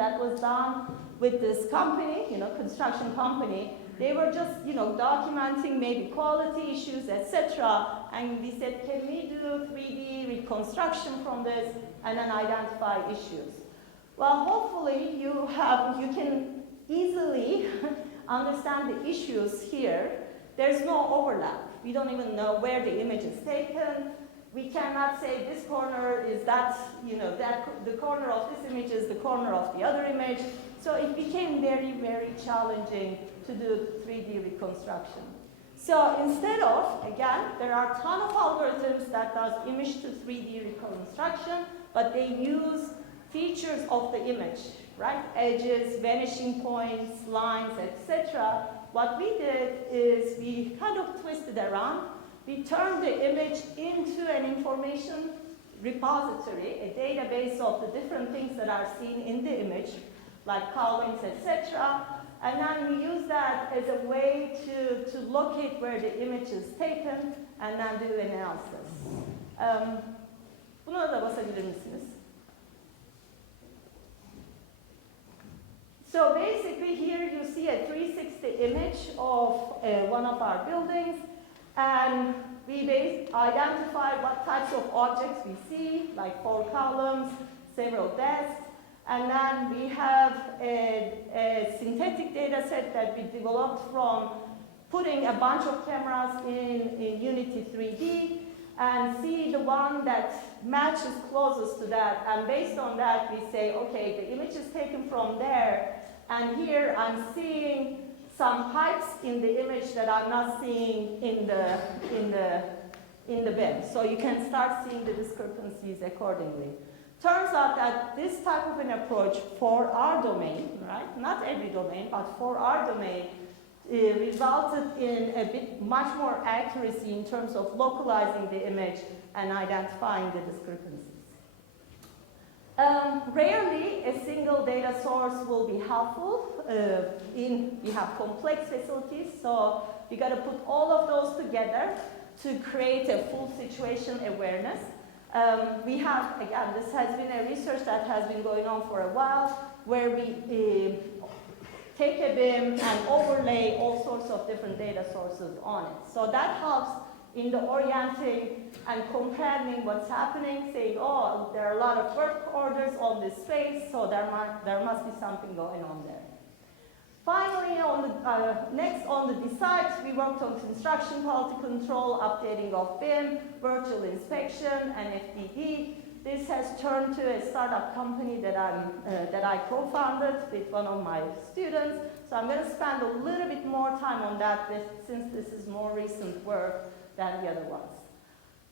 that was done with this company, construction company. They were just, documenting maybe quality issues, etc. And we said, can we do 3D reconstruction from this and then identify issues? Well, hopefully you can easily understand the issues here. There's no overlap. We don't even know where the image is taken. We cannot say this corner is that, the corner of this image is the corner of the other image. So it became very, very challenging to do 3D reconstruction. So instead of, again, there are a ton of algorithms that does image to 3D reconstruction, but they use features of the image, right? Edges, vanishing points, lines, etc. What we did is we kind of twisted around. We turned the image into an information repository, a database of the different things that are seen in the image, like columns, etc. And then we use that as a way to locate where the image is taken and then do analysis. Buna da basabilir misiniz? So basically here you see a 360 image of one of our buildings, and we identify what types of objects we see, like 4 columns, several desks, and then we have a synthetic data set that we developed from putting a bunch of cameras in Unity 3D and see the one that matches closest to that, and based on that we say, okay, the image is taken from there, and here I'm seeing some pipes in the image that I'm not seeing in the BIM. So you can start seeing the discrepancies accordingly. Turns out that this type of an approach for our domain, right? Not every domain, but for our domain, resulted in much more accuracy in terms of localizing the image and identifying the discrepancies. Rarely a single data source will be helpful. We have complex facilities, so we got to put all of those together to create a full situation awareness. We have, again, this has been a research that has been going on for a while, where we take a BIM and overlay all sorts of different data sources on it. So that helps in the orienting and comprehending what's happening, saying, oh, there are a lot of work orders on this space, so there must be something going on there. Finally, next on the decide, we worked on construction quality control, updating of BIM, virtual inspection, and FDD. This has turned to a startup company that I co-founded with one of my students. So I'm going to spend a little bit more time on that since this is more recent work than the other ones.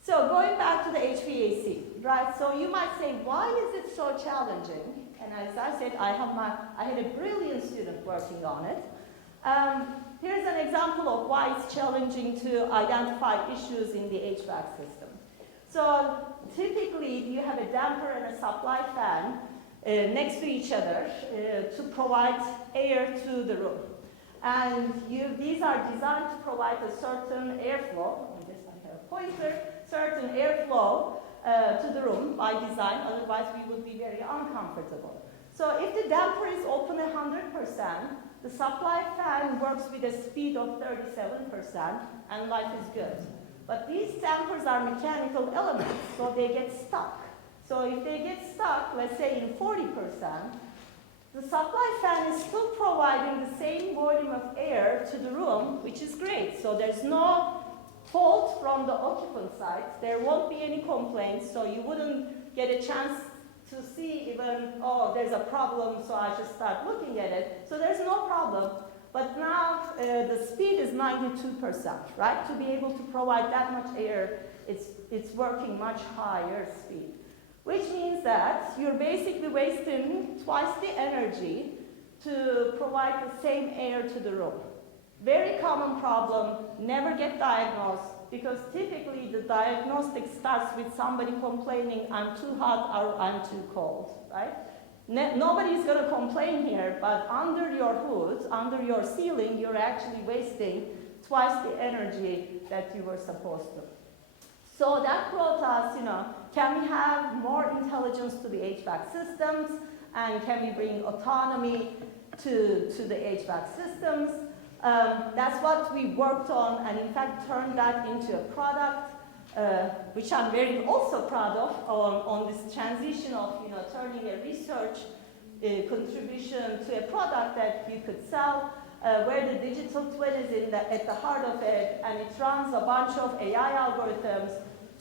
So going back to the HVAC, right? So you might say, why is it so challenging? And as I said, I had a brilliant student working on it. Here's an example of why it's challenging to identify issues in the HVAC system. So typically, you have a damper and a supply fan next to each other to provide air to the room. And these are designed to provide a certain airflow. I guess I have a pointer. Certain airflow to the room by design, otherwise we would be very uncomfortable. So if the damper is open 100%, the supply fan works with a speed of 37%, and life is good. But these dampers are mechanical elements, so they get stuck. So if they get stuck, let's say in 40%, the supply fan is still providing the same volume of air to the room, which is great. So there's no fault from the occupant side. There won't be any complaints, so you wouldn't get a chance to see even, oh, there's a problem, so I should start looking at it. So there's no problem. But now the speed is 92%, right? To be able to provide that much air, it's working much higher speed. Which means that you're basically wasting twice the energy to provide the same air to the room. Very common problem, never get diagnosed, because typically the diagnostic starts with somebody complaining, I'm too hot or I'm too cold, right? Nobody's going to complain here, but under your hood, under your ceiling, you're actually wasting twice the energy that you were supposed to. So that brought us, can we have more intelligence to the HVAC systems? and can we bring autonomy to the HVAC systems. That's what we worked on, and in fact turned that into a product, which I'm very also proud of on this transition of turning a research contribution to a product that you could sell, where the digital twin is at the heart of it, and it runs a bunch of AI algorithms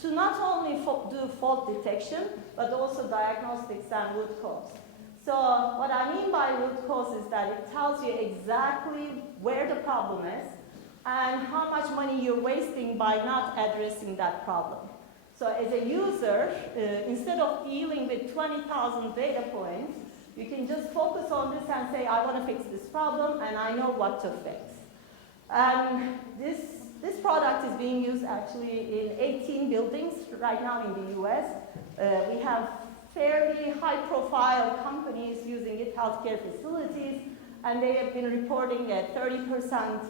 to not only do fault detection, but also diagnostics and root cause. So what I mean by root cause is that it tells you exactly where the problem is and how much money you're wasting by not addressing that problem. So as a user, instead of dealing with 20,000 data points, you can just focus on this and say, I want to fix this problem, and I know what to fix. And this product is being used actually in 18 buildings right now in the US. We have fairly high-profile companies using it, healthcare facilities, and they have been reporting a 30%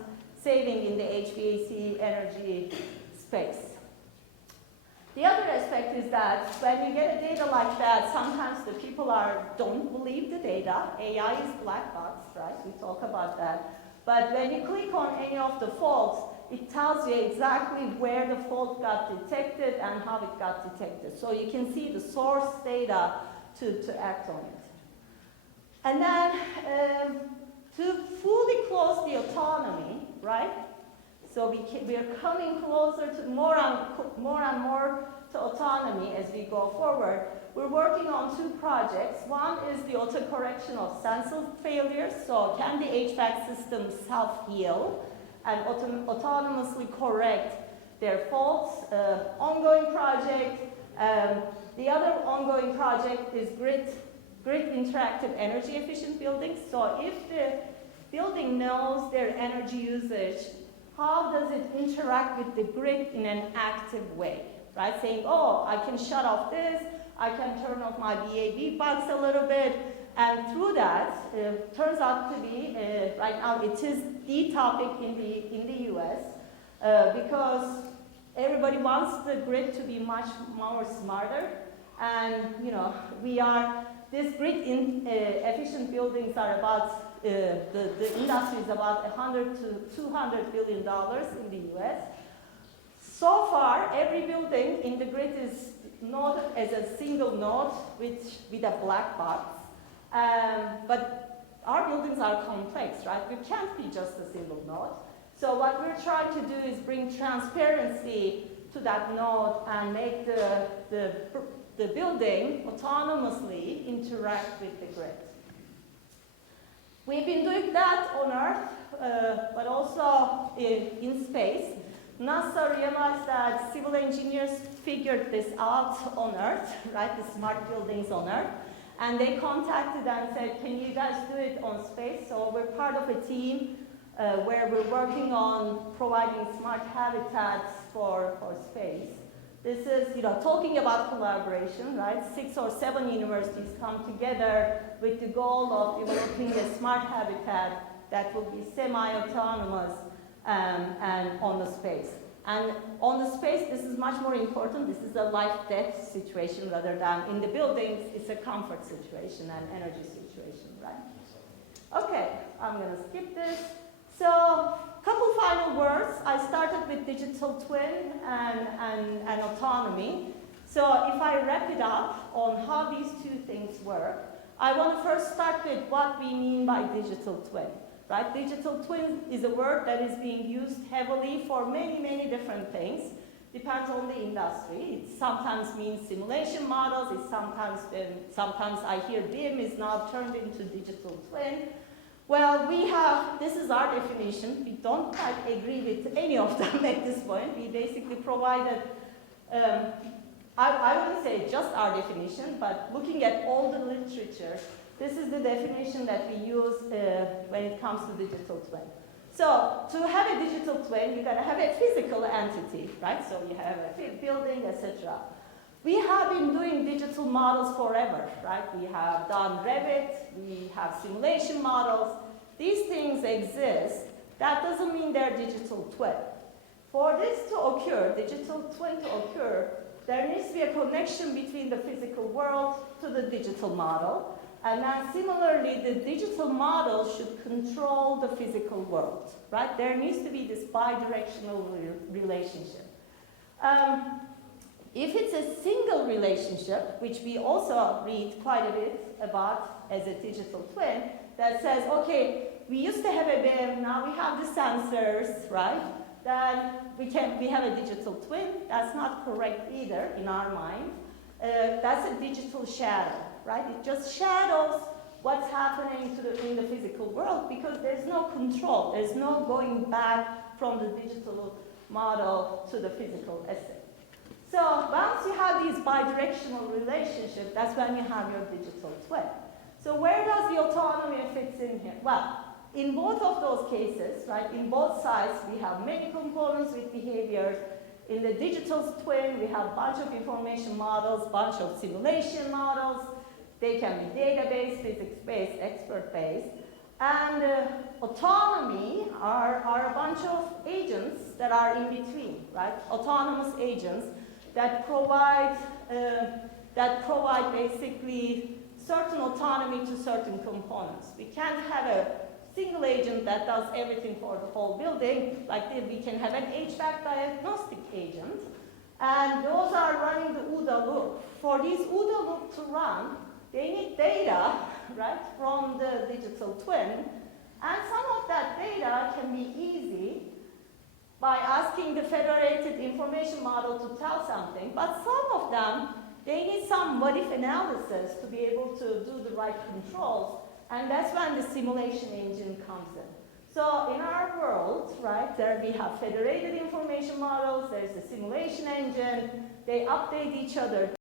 saving in the HVAC energy space. The other aspect is that when you get a data like that, sometimes the people don't believe the data. AI is black box, right? We talk about that. But when you click on any of the faults, it tells you exactly where the fault got detected and how it got detected. So you can see the source data to act on it. And then to fully close the autonomy, right? So we are coming closer to more and more to autonomy as we go forward. We're working on two projects. One is the autocorrection of sensor failures. So can the HVAC system self-heal and autonomously correct their faults? Ongoing project. The other ongoing project is grid interactive energy efficient buildings. So if the building knows their energy usage, how does it interact with the grid in an active way, right? Saying, oh, I can shut off this, I can turn off my VAV box a little bit, and through that, turns out to be, right now it is the topic in the US, because everybody wants the grid to be much more smarter, and this grid efficient buildings are about, the industry is about $100 to $200 billion in the US. So far, every building in the grid is noded as a single node with a black box. But our buildings are complex, right? We can't be just a single node. So what we're trying to do is bring transparency to that node and make the building autonomously interact with the grid. We've been doing that on Earth, but also in space. NASA realized that civil engineers figured this out on Earth, right, the smart buildings on Earth, and they contacted and said, can you guys do it on space? So we're part of a team where we're working on providing smart habitats for space. This is, talking about collaboration, right? 6 or 7 universities come together with the goal of developing a smart habitat that will be semi-autonomous and on the space. And on the space, this is much more important. This is a life-death situation rather than in the buildings, it's a comfort situation and energy situation, right? Okay, I'm gonna skip this. So, couple final words. I started with digital twin and autonomy. So if I wrap it up on how these two things work, I want to first start with what we mean by digital twin. Right? Digital twin is a word that is being used heavily for many, many different things. Depends on the industry. It sometimes means simulation models. It sometimes I hear BIM is now turned into digital twin. Well, this is our definition. We don't quite agree with any of them at this point. We basically provided, I wouldn't say just our definition, but looking at all the literature, this is the definition that we use when it comes to digital twin. So to have a digital twin, you gotta have a physical entity, right? So you have a building, etc. We have been doing digital models forever, right? We have done Revit, we have simulation models. These things exist. That doesn't mean they're digital twin. For this to occur, digital twin to occur, there needs to be a connection between the physical world to the digital model. And then similarly, the digital model should control the physical world, right? There needs to be this bi-directional relationship. If it's a single relationship, which we also read quite a bit about as a digital twin, that says, okay, we used to have a BIM, now we have the sensors, right? Then we have a digital twin. That's not correct either in our mind. That's a digital shadow, right? It just shadows what's happening in the physical world because there's no control. There's no going back from the digital model to the physical asset. So once you have these bidirectional relationships, that's when you have your digital twin. So where does the autonomy fit in here? Well, in both of those cases, right, in both sides, we have many components with behaviors. In the digital twin, we have a bunch of information models, bunch of simulation models. They can be database, physics-based, expert-based. And autonomy are a bunch of agents that are in between, right? Autonomous agents that provide basically certain autonomy to certain components. We can't have a single agent that does everything for the whole building. Like we can have an HVAC diagnostic agent, and those are running the OODA loop. For these OODA loop to run, they need data, right, from the digital twin, and some of that data can be easy by asking the federated information model to tell something, but some of them, they need some what-if analysis to be able to do the right controls, and that's when the simulation engine comes in. So in our world, right, there we have federated information models, there's a simulation engine, they update each other